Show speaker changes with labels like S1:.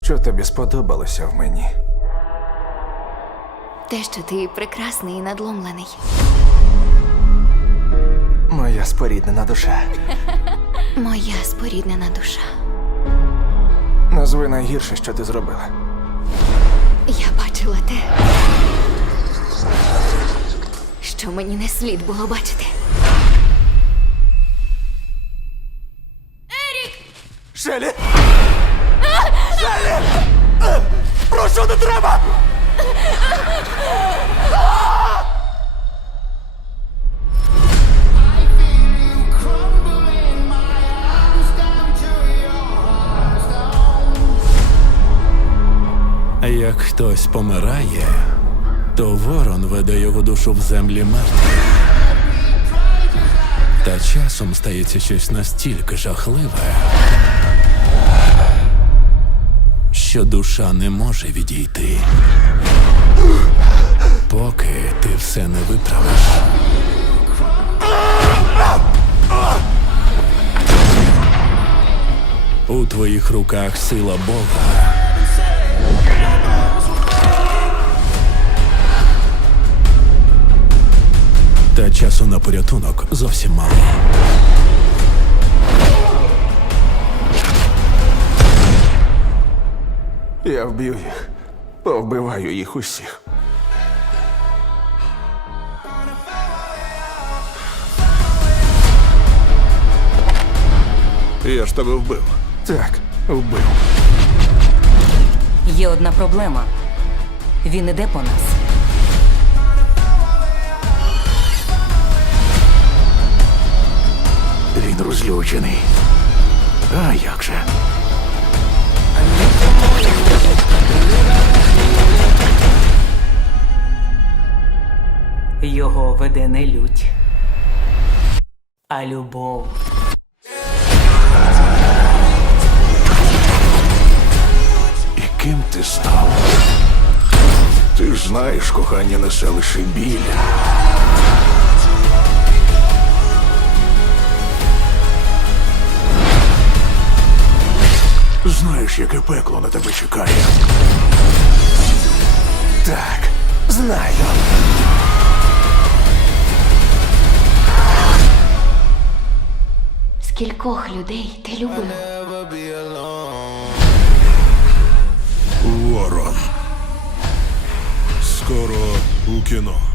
S1: Що тобі сподобалося в мені?
S2: Те, що ти прекрасний і надломлений.
S1: Моя споріднена душа.
S2: Моя споріднена душа.
S1: Назви найгірше, що ти зробила.
S2: Я бачила те, що мені не слід було бачити.
S1: Шелі! Шелі! Прошу, не треба!
S3: Як хтось помирає, то ворон веде його душу в землі мертвих. Та часом стається щось настільки жахливе, що душа не може відійти, поки ти все не виправиш. У твоїх руках сила Бога. Та часу на порятунок зовсім мало.
S1: Я вб'ю їх. Повбиваю їх усіх.
S4: Я ж тебе вбив.
S1: Так, вбив.
S5: Є одна проблема. Він іде по нас.
S4: Він розлючений. А як же?
S5: Його веде не лють, а любов.
S4: І ким ти став? Ти ж знаєш, кохання несе лише біль. Знаєш, яке пекло на тебе чекає.
S1: Так, знаю.
S2: Скількох людей ти любив?
S4: Ворон. Скоро у кіно.